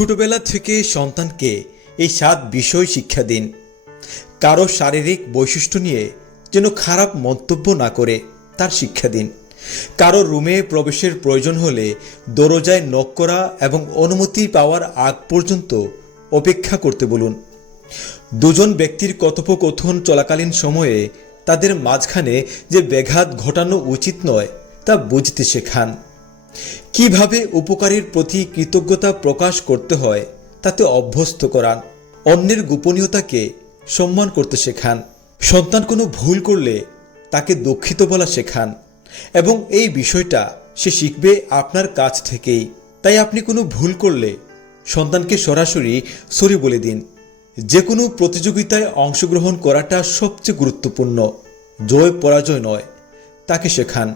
ছোটবেলা থেকে সন্তানকে এই 7 বিষয় শিক্ষা দিন। কারো শারীরিক বৈশিষ্ট্য নিয়ে যেন খারাপ মন্তব্য না করে তার শিক্ষা দিন। কারো রুমে প্রবেশের প্রয়োজন হলে দরজায় নক করা এবং অনুমতি পাওয়ার আগ পর্যন্ত অপেক্ষা করতে বলুন। দুজন ব্যক্তির কথোপকথন চলাকালীন সময়ে তাদের মাঝখানে যে ব্যাঘাত ঘটানো উচিত নয় তা বুঝতে শেখান। কিভাবে উপকারীর প্রতি কৃতজ্ঞতা প্রকাশ করতে হয় তাতে অভ্যস্ত করান। অন্যের গোপনীয়তাকে সম্মান করতে শেখান। সন্তান কোনো ভুল করলে তাকে দুঃখিত বলা শেখান এবং এই বিষয়টা সে শিখবে আপনার কাছ থেকেই। তাই আপনি কোনো ভুল করলে সন্তানকে সরাসরি সরি বলে দিন। যে কোনো প্রতিযোগিতায় অংশগ্রহণ করাটা সবচেয়ে গুরুত্বপূর্ণ, জয় পরাজয় নয়, তাকে শেখান।